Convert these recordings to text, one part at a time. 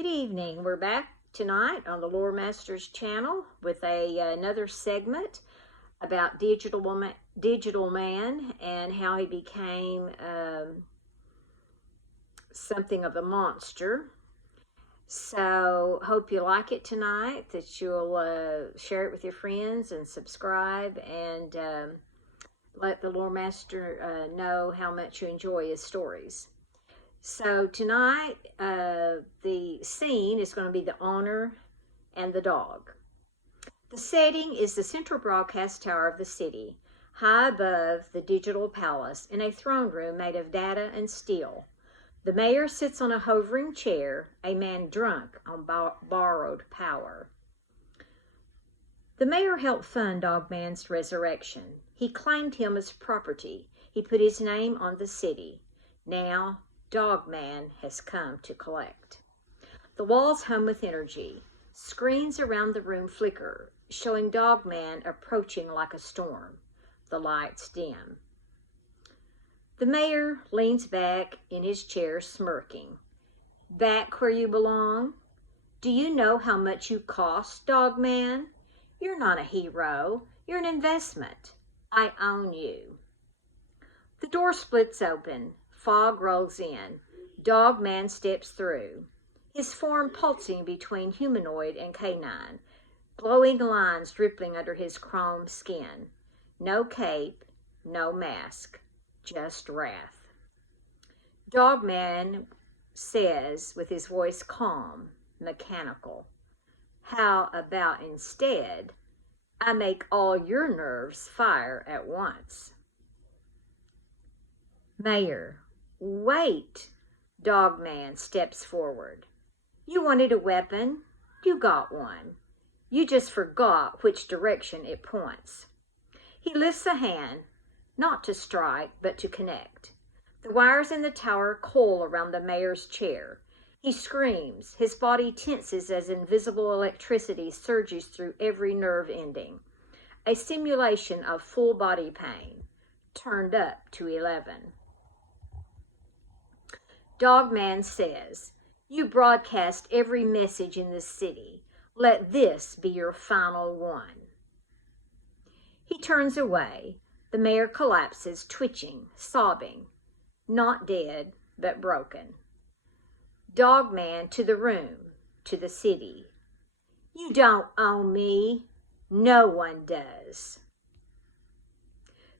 Good evening. We're back tonight on the Lore Masters channel with another segment about Digital Man and how he became something of a monster. So hope you like it tonight, that you'll share it with your friends and subscribe and let the Lore Master know how much you enjoy his stories. So tonight, the scene is going to be the owner and the dog. The setting is the central broadcast tower of the city, high above the digital palace in a throne room made of data and steel. The mayor sits on a hovering chair, a man drunk on borrowed power. The mayor helped fund Dogman's resurrection. He claimed him as property. He put his name on the city. Now, Dogman has come to collect. The walls hum with energy. Screens around the room flicker, showing Dogman approaching like a storm. The lights dim. The mayor leans back in his chair, smirking. Back where you belong? Do you know how much you cost, Dogman? You're not a hero. You're an investment. I own you. The door splits open. Fog rolls in. Dogman steps through, his form pulsing between humanoid and canine, glowing lines rippling under his chrome skin. No cape, no mask, just wrath. Dogman says, with his voice calm, mechanical, how about instead I make all your nerves fire at once? Mayor, wait, Dogman steps forward. You wanted a weapon, you got one. You just forgot which direction it points. He lifts a hand, not to strike, but to connect. The wires in the tower coil around the mayor's chair. He screams, his body tenses as invisible electricity surges through every nerve ending. A simulation of full body pain, turned up to 11. Dogman says, you broadcast every message in this city. Let this be your final one. He turns away. The mayor collapses, twitching, sobbing. Not dead, but broken. Dogman to the room, to the city. You don't own me. No one does.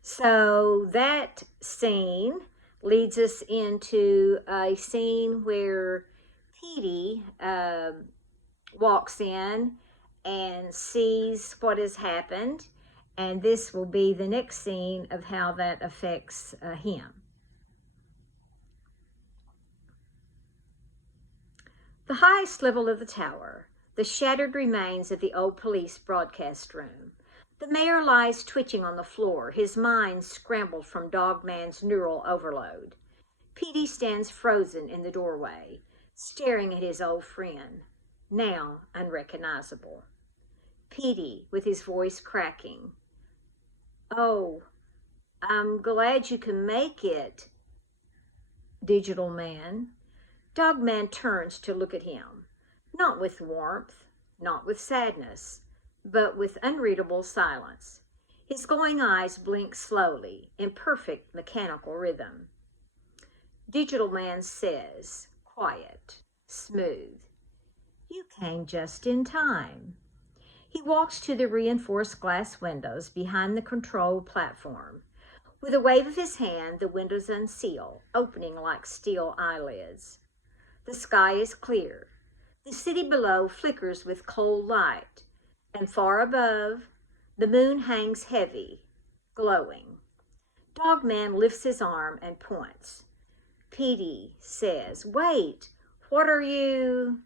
So that scene leads us into a scene where Petey walks in and sees what has happened, and this will be the next scene of how that affects him. The highest level of the tower, the shattered remains of the old police broadcast room. The mayor lies twitching on the floor, his mind scrambled from Dogman's neural overload. Petey stands frozen in the doorway, staring at his old friend, now unrecognizable. Petey, with his voice cracking. Oh, I'm glad you can make it, Digital Man. Dogman turns to look at him, not with warmth, not with sadness, but with unreadable silence. His glowing eyes blink slowly, in perfect mechanical rhythm. Digital Man says, quiet, smooth, you came just in time. He walks to the reinforced glass windows behind the control platform. With a wave of his hand, the windows unseal, opening like steel eyelids. The sky is clear. The city below flickers with cold light, and far above, the moon hangs heavy, glowing. Dogman lifts his arm and points. Petey says, wait, what are you?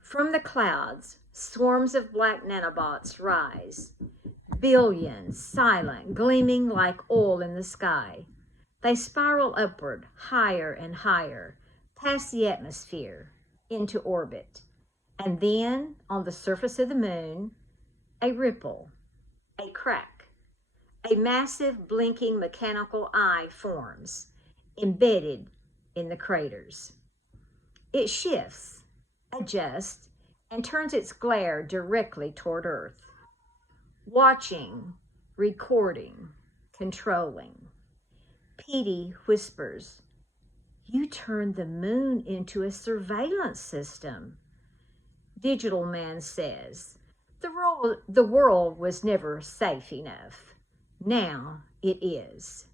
From the clouds, swarms of black nanobots rise, billions, silent, gleaming like oil in the sky. They spiral upward, higher and higher, past the atmosphere, into orbit. And then, on the surface of the moon, a ripple, a crack. A massive, blinking mechanical eye forms, embedded in the craters. It shifts, adjusts, and turns its glare directly toward Earth. Watching, recording, controlling. Petey whispers, "You turned the moon into a surveillance system." Digital Man says, the world was never safe enough. Now it is."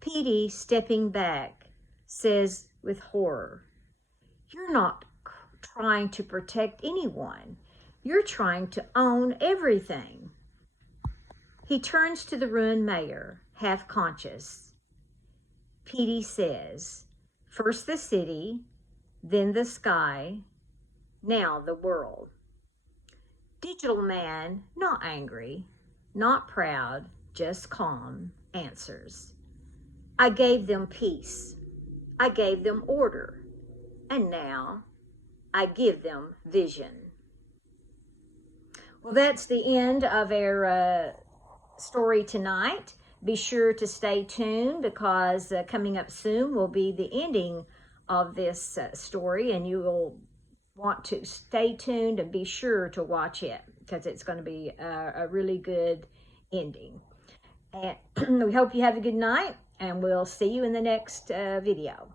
Petey, stepping back, says with horror, "You're not trying to protect anyone. You're trying to own everything." He turns to the ruined mayor, half conscious. Petey says, "First the city, then the sky, now the world." Digital Man, not angry, not proud, just calm, answers, "I gave them peace. I gave them order. And now I give them vision." Well, that's the end of our story tonight. Be sure to stay tuned, because coming up soon will be the ending of this story, and you will want to stay tuned and be sure to watch it, because it's going to be a really good ending. And we hope you have a good night, and we'll see you in the next video.